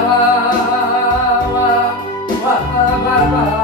ba ba ba ba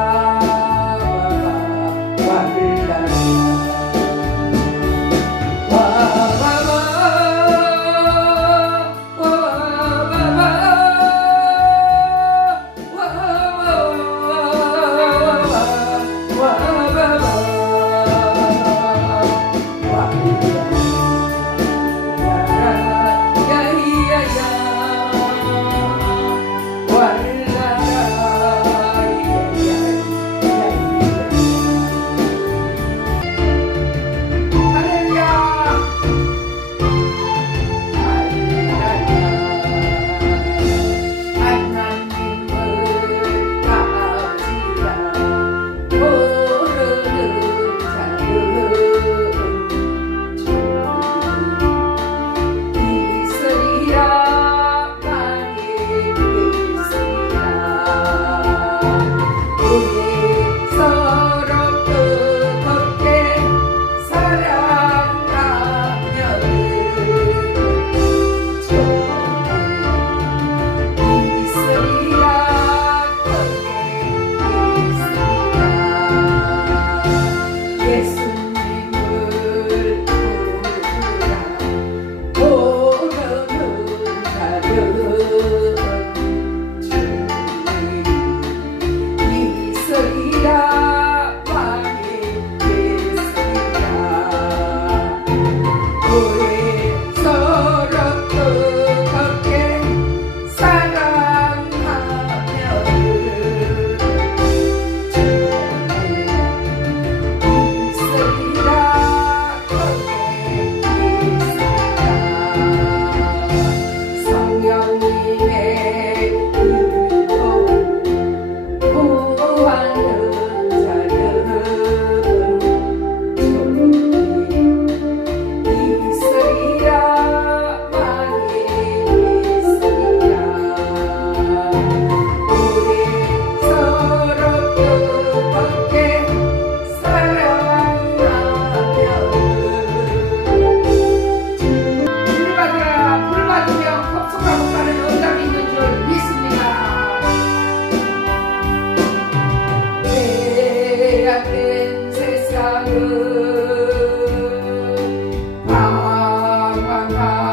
방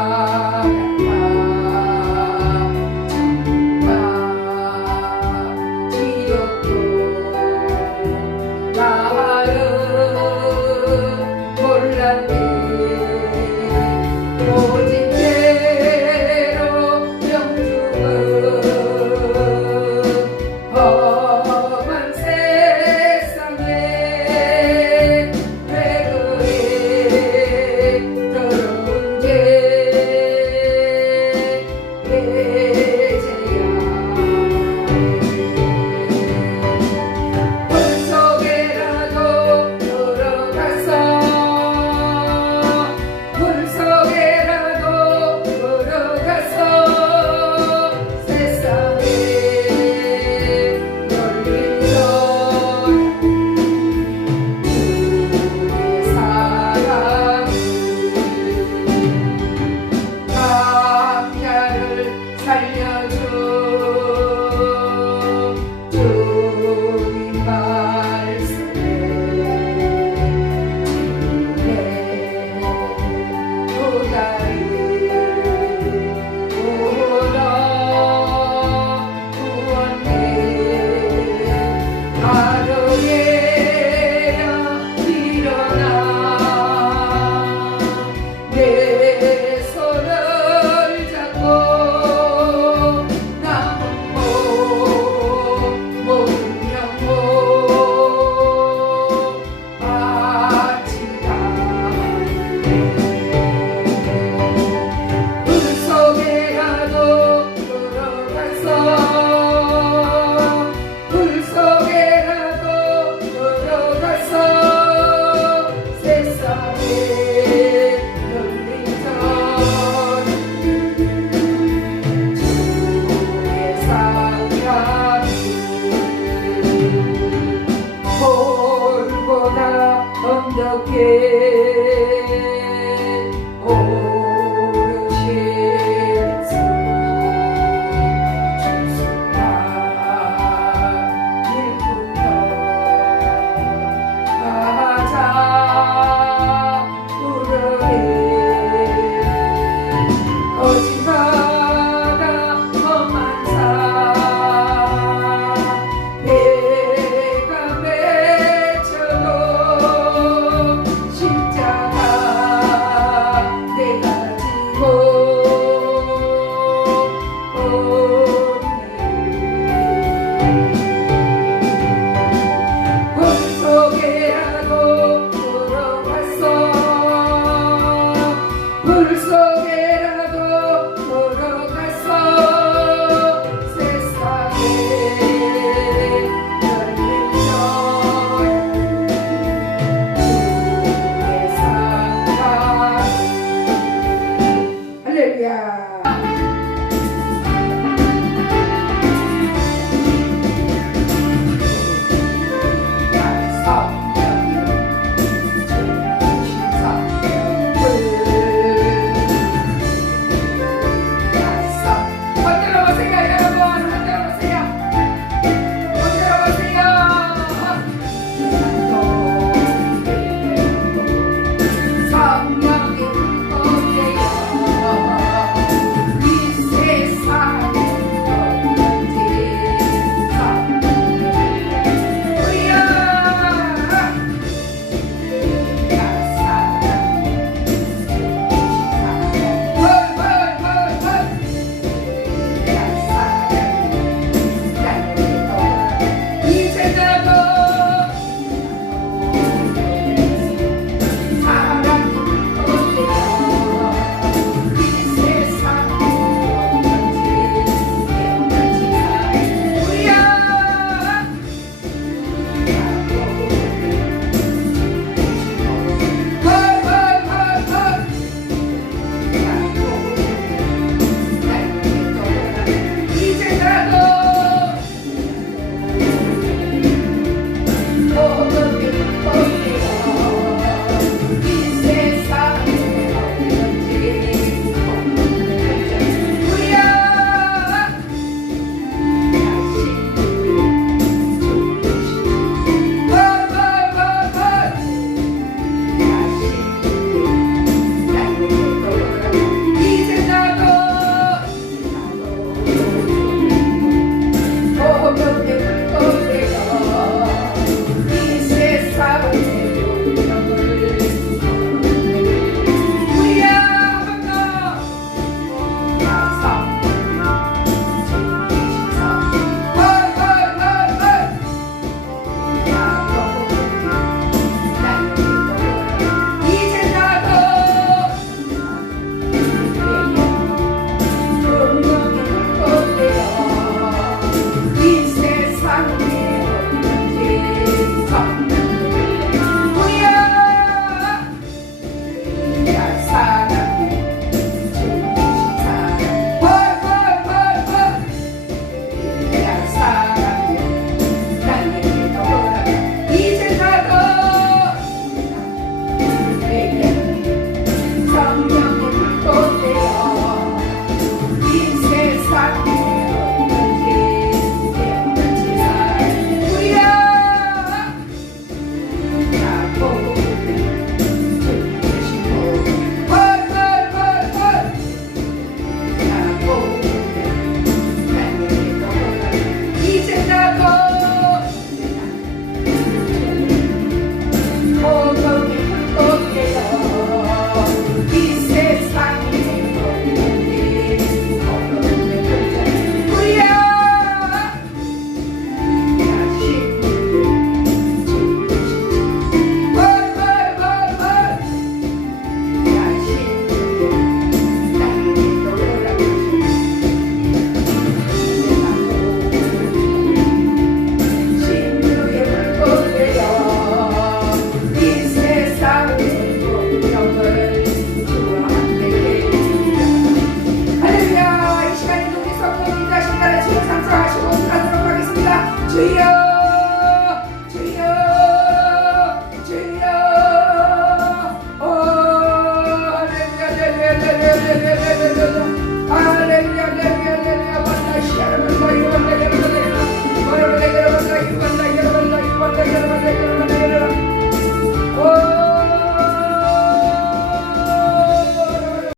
okay.